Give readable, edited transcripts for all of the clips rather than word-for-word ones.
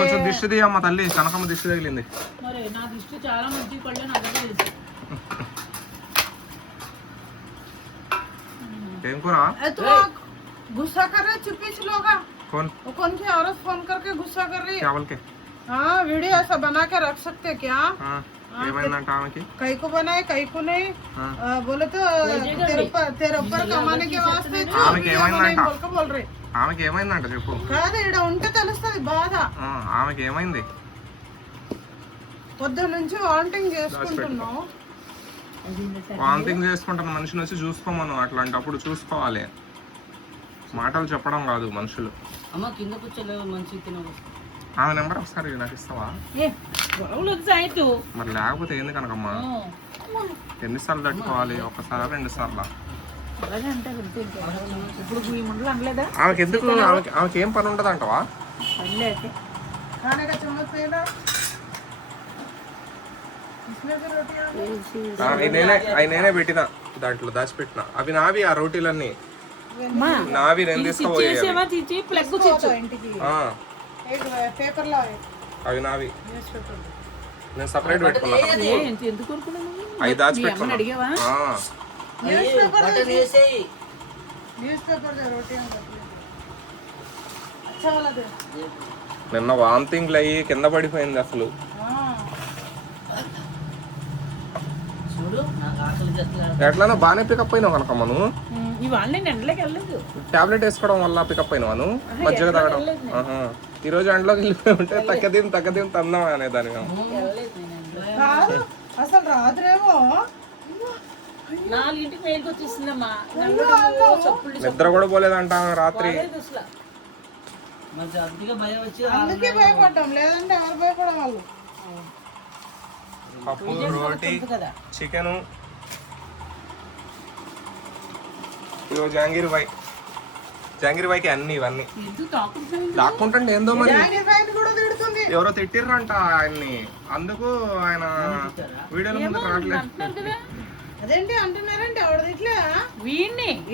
కొంచెం దిష్టి తీయమ్మ తల్లి, కనకమ్మ దిష్టి తగిలింది. మరి నా దిష్టి చాలా మంచి పళ్ళే నాకు తెలుసు. ఏం కూర? गुस्सा कर रहे चुप्पी लोग कौन सी औरत फोन करके गुस्सा कर रही है? क्या बोल के? हाँ वीडियो ऐसा बना के रख सकते क्या? कई को बनाए कई को नहीं। बोले तो तेरे ऊपर कमाने के वास्ते बोल रहे ఆమెకి ఏమైందంట చెప్పు. కాదు ఇక్కడ ఉంటే తెలుస్తుంది బాధ. ఆమెకి ఏమైంది? పొద్దున్న నుంచి వామిటింగ్ చేసుకుంటున్నావు. వామిటింగ్ చేసుకుంటున్న మనిషిని వచ్చి చూసుకోమను. అట్లాంటప్పుడు చూసుకోవాలి, మాటలు చెప్పడం కాదు మనుషులు. ఆమె నెంబర్ ఒకసారి నాకు ఇస్తావా? మరి లేకపోతే ఏంది కనకమ్మా? ఎన్నిసార్లు తట్టుకోవాలి? ఒకసారి 2 సార్లు? ఆమెకి ఎందుకు? ఆమెకి ఏం పని ఉండదు అంటవా? నేనే పెట్టిన దాంట్లో దాచిపెట్టిన. అవి నావి, ఆ రోటీలన్నీ నావి. నేను తీసుకోవాలి, అవి నావి. నేను సపరేట్ పెట్టుకున్నా. అవి దాచిపెట్టుకున్నా. నిన్న వామిటింగ్లు అయ్యి కింద పడిపోయింది అసలు. ఎట్లైనా బాగానే పికప్ అయినావు కనకమ్మను. టాబ్లెట్ వేసుకోవడం వల్ల పికప్ అయినావాను. మజ్జిగ తాగడం. ఈ రోజు ఎండలోకి వెళ్ళిపోయి ఉంటే తగ్గదీం తందాం అనే దాని. అసలు రాత్రేమో 4ంటికి మేలుకి వచ్చేసిందమ్మా. నిద్ర కూడా పోలేదంట రాత్రి. అందుకే భయపడ్డాం, లేదంటే ఎవరు భయపడవాళ్ళు. పప్పు, రోటీ, చికెను. ఇదిగో జాంగీర్ బాయ్కి అన్ని ఇవన్నీ దాక్కుంటండి. ఏందో మరి ఎవరో తిట్టిర్రంట ఆయన్ని, అందుకు ఆయన వీడియోల ముందు రావట్లేదు. అదేంటి అంటున్నారంటే ఎవరు తిట్లే?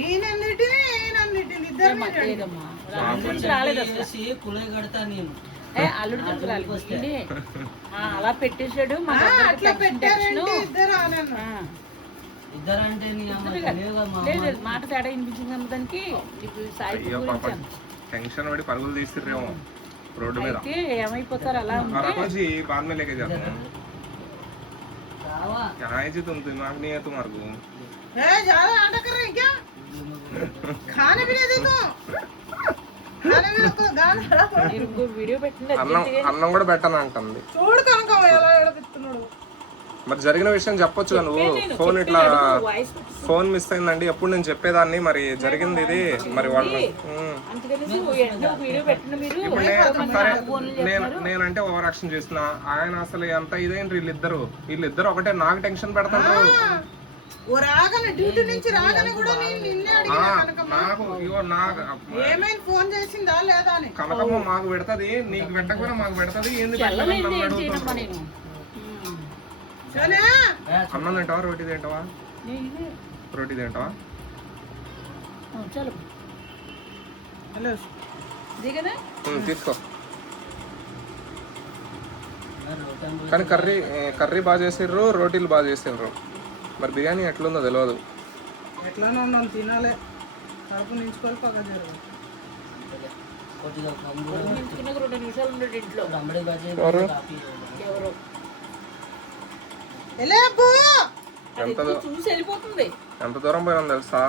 ఈయన అల్లుడు అలా పెట్టేశాడు. మాట తేడా వినిపించింది దానికి. టెన్షన్ పడి పరుగులు తీసిర్రేమో రోడ్డు మీద. ఏమైపోతారు అలా ఉంటే बाद में लेके जाते हैं। क्या है जी तुम दिमाग नहीं है तुम्हारे को? ज्यादा नाटक कर रहे हैं क्या? खाने भी नहीं देते అన్నం కూడా పెట్టను అంటుంది. చూడు కనకమ్మ ఎలా ఏడుస్తున్నాడు. మరి జరిగిన విషయం చెప్పొచ్చు కదా నువ్వు. ఫోన్ ఇట్లా ఫోన్ మిస్ అయిందండి, ఎప్పుడు నేను చెప్పేదాన్ని. మరి జరిగింది ఇది. మరి వాళ్ళు నేనంటే ఓవర్ యాక్షన్ చేసిన. ఆయన అసలు ఎంత ఇదేంటి, వీళ్ళిద్దరు ఒకటే నాకు టెన్షన్ పెడతారు. డ్యూటీ నుంచి రాగానే కూడా ఫోన్ చేసిందా లేదా అని. కనకమ్మ మాకు పెడతది, నీకు పెట్టకపోయినా మాకు పెడతది. ఏంది అన్నం తింటావా? రోటీ తింటావా? రోటీ తింటావా? తీసుకో. కానీ కర్రీ బాగా చేసిర్రు, రోటీలు బాగా చేసిర్రు. మరి బిర్యానీ ఎట్లుందో తెలియదు. ఎట్లానే ఉన్నాం, తినాలి. కడుపు నించుకోవాలి. పక్క జరగదు. ఎంత దూరం పోయినా తెలుసా?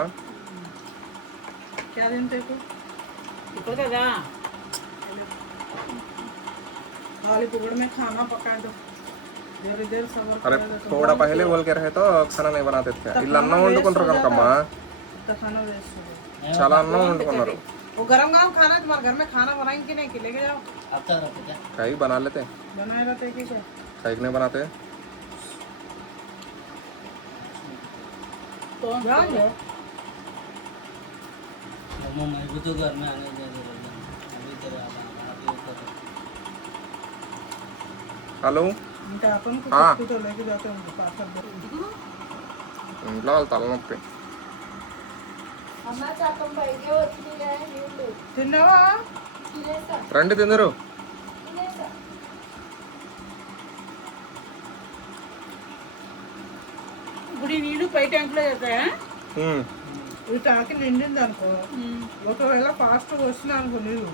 अरे थोड़ा पहले बोल के रहे तो खाना नहीं बनाते थे. ఇల్లు అన్నం వండుకుంటారు కనకమ్మా. చాలా అన్నం వండుకున్నారు. वो गरम गरम खाना तुम्हारे घर में खाना बनाएंगे कि नहीं कि लेके जाओ? कई बना लेते. बनाए रहते कि क्या? कई नहीं बनाते. तो जाओ मम्मा मैं भी तो घर में आने जा रही हूं. अभी तेरे हेलो. इंटा अपन को तो लेके जाते हैं पार्सल. ఇంట్లో వాళ్ళ తలనొప్పి. అమ్మ చాకం బయకే వచ్చిందిలే నీళ్ళు తిన్నావా? రండి తిందరు. పై ట్యాంక్ లో చేస్తాయా ఉమ్. ఈ టాకి నిండింది అనుకో, ఒకవేళ ఫాస్ట్ వచ్చినా అనుకో నీళ్ళు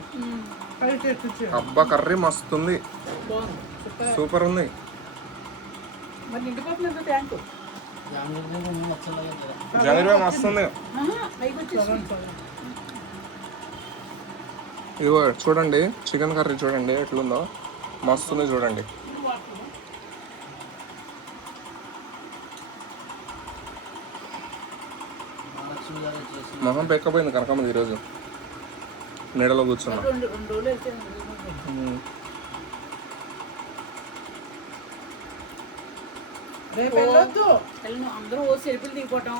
పైకి ఎక్కించే. అబ్బా కర్రీ మస్తుంది, బాగుంది సూపర్ ఉంది. మరి నిండిపోతుంది ట్యాంకు జంగిరి మస్తుంది. పైకి వచ్చేసి ఇదిగో చూడండి, చికెన్ కర్రీ చూడండి ఎట్లుందో, మస్తుంది చూడండి. మొహం పెక్కపోయింది కనకమ్మది ఈరోజు, నీడలో కూర్చున్నా. 2 రోజులు అయితే రేపు వెళ్ళొద్దు. అందరూ ఓ సెల్ఫీలు దిగిపోవటం.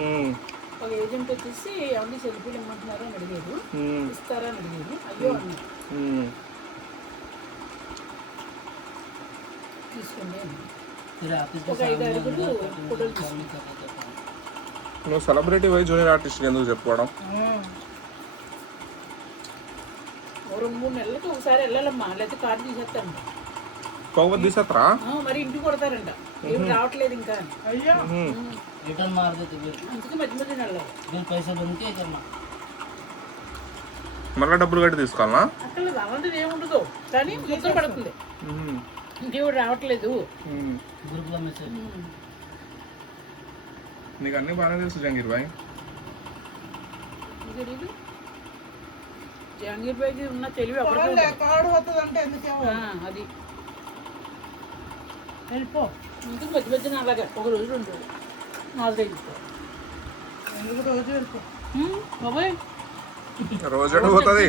ఉమ్, ఒక ఏజెంట్ వచ్చేసి ఎవరిని సెల్ఫీలు ఇమ్మంటున్నారు అని అడిగారు, ఉమ్, ఇస్తారా అని అడిగారు. అయ్యో అన్న ఉమ్. తీసుకోండి ఒక 5 అడుగులు ఫోటోలు తీసుకోండి. నువ్వు సెలబ్రిటీ పోయి జూనియర్ ఆర్టిస్ట్కి ఎందుకు చెప్పుకోవడం? ఓ 2-3 నెలలకు ఒకసారి వెళ్ళాలమ్మా, లేకపోతే కార్డు తీసేస్తారంట. పోవద్దు తీసేత్తరా? మరి ఇంటికి కొడతారంట, ఏమి రావట్లేదు ఇంకా అని. అయ్యో रिटर्न मार देते फिर అందుకే మధ్య మధ్య వెళ్ళాలి. बिल पैसे बन के करना మళ్ళీ డబ్బులు కట్టి తీసుకోవాలనా? అక్కడ అలాంటిది ఏముండదు, కానీ ముద్ర పడుతుంది. ఉమ్, ఇంకేవాడు రావట్లేదు. ఉమ్. ग्रुप ला मैसेज నీకు అన్నీ బాగానే తెలుసు జంగీర్ బాయ్. తెలీదు జహాంగీర్ బాయ్కి ఉన్న తెలివి ఎవరికీ పోన్లే, ఉండదు. కార్డు వస్తుంది అంటే ఎందుకేమో అది వెళ్ళిపో. ఇంకా మధ్య మధ్యన అలాగే 1 రోజు 2 రోజులు 4 తీసుకో. ఎందుకు రోజు వెళ్ళిపో. బాబాయ్ రోజు ఎటు పోతుంది,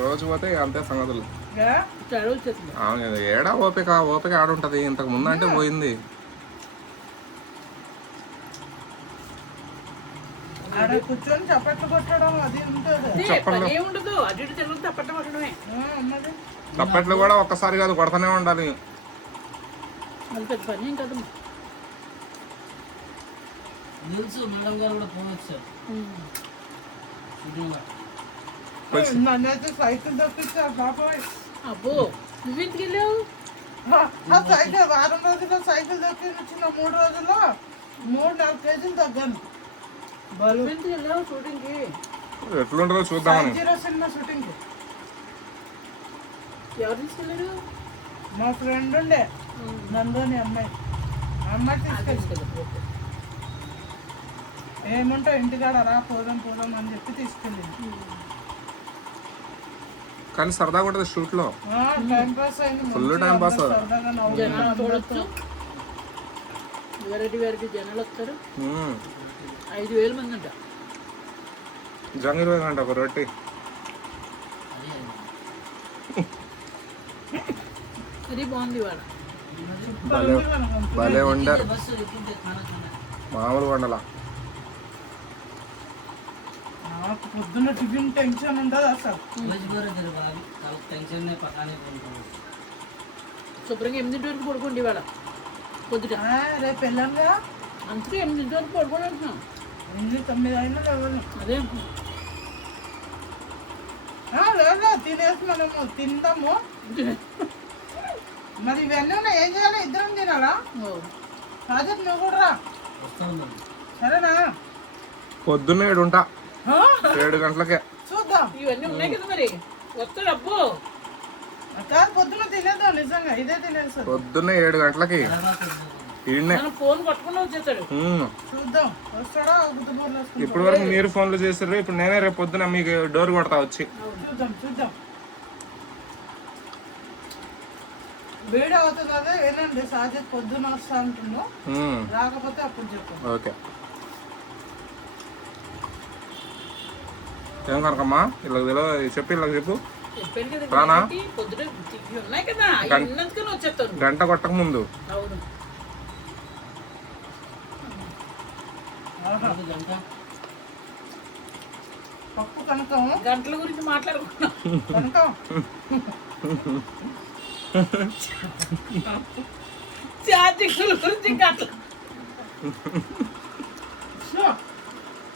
రోజు పోతే ఇక అంతే సంగతులు. ఏ? చదువు వచ్చేసింది. అవును కదా, ఏడా ఓపిక, ఓపిక ఆడుంటది. ఇంతకు ముందు అంటే పోయింది. ఆడ కూర్చొని చప్పట్లు కొట్టడం అది ఉంటుంది. అదే పని ఏముండదు, అటు ఇటు తిరుగుతూ తప్పట్ట పట్టడమే. అన్నది తప్పట్లు కూడా ఒక్కసారి కాదు కొడతానే ఉండాలి. అది పెద్ద పని ఏం కదా. न्यूज़ मैडम గారు కూడా ఫోన్ వచ్చారు షూటింగ్ నన్నైతే సైకిల్ తప్పించారు బాబాయ్. అబ్బో నువ్వెందుకు వెళ్ళావు? ఆ సైకిల్ వారం రోజుల్లో సైకిల్ తప్పించిన 3 రోజుల్లో 3-4 కేజీలు తగ్గాను. బలు నువ్వెందుకు వెళ్ళావు షూటింగ్కి? ఎట్లుంటుందో చూద్దామని. 0 సినిమా షూటింగ్ కి ఎవరు తీసుకెళ్ళారు? మా ఫ్రెండ్ ఉండే నందోని అమ్మాయి, ఆ అమ్మాయి తీసుకెళ్ళి ఏమంటావు ఇంటికాడ రా పోదాం పోదాం అని చెప్పి తీసుకెళ్ళింది. కానీ సరదాగా ఉంటుంది షూట్ లో, టైం పాస్ అయింది. Full time pass. సరదాగా నవ్వుకుంటూ జనాలు చూడొచ్చు, వెరైటీ జనాలు వస్తారు. 5,000 మంది అంట. జంగీర్ బాయ్ అంట ఒక రొట్టి. అది బాగుంది ఇవాళ. భలే వండారు, बस रुकते खाना खाना మామూలు వండలా. నాకు పొద్దున్న టిఫిన్ టెన్షన్ ఉండదు అసలు. रोज बोरे तेरे भाभी कल टेंशन में पकाने फोन करो శుభ్రంగా 8 వరకు పడుకోండి ఇవాళ పొద్దుట. రేపు వెళ్ళంగా అందుకే 8 వరకు పడుకోండి అంటున్నాం. 8-9 అయినా లేవాలి. అదే లేదా తినేసి మనము తిందాము. మరి ఇవన్నీ ఉన్నాయి, ఏం చేయాలి? ఇద్దరం తినాలా? కాదు నువ్వు కూడా రా, వస్తా ఉన్నాను సరేనా? పొద్దున్నే 7 ఉంటా, 7 గంటలకే. చూద్దాం. ఇవన్నీ ఉన్నాయి కదా మరి వస్తాడు. అబ్బో కాదు పొద్దున్న తినేద్దాం, నిజంగా ఇదే తినేస్తాం. పొద్దున్నే 7 గంటలకి ఈయన్నే. మనం ఫోన్ పట్టుకుని వచ్చేస్తాడు. చూద్దాం వస్తాడా గుర్తుబోర్లు వేసుకుంటాం. ఇప్పుడు వరకు మీరు ఫోన్లు చేసారు, ఇప్పుడు నేనే రేపు పొద్దున మీకు డోర్ కొడతా వచ్చి. చూద్దాం చూద్దాం. వేడి అవుతుంది అదే ఏనండి, సాధ్యత పొద్దున్న వస్తా అంటున్నావు, రాకపోతే అప్పుడు చెప్పు. ఓకే ఏం కనకమ్మా, ఇలా చెప్పి ఇలా చెప్పు. చెప్పాను కదా రానా? పొద్దుట ఇవి ఉన్నాయి కదా, అవి ఉన్నందుకని వచ్చేస్తాను. గంట కొట్టక ముందు. అవును గంట పప్పు కనకం గంటల గురించి మాట్లాడుకున్నాం. కనకం ఛార్జింగ్ గురించి గంటలు. సో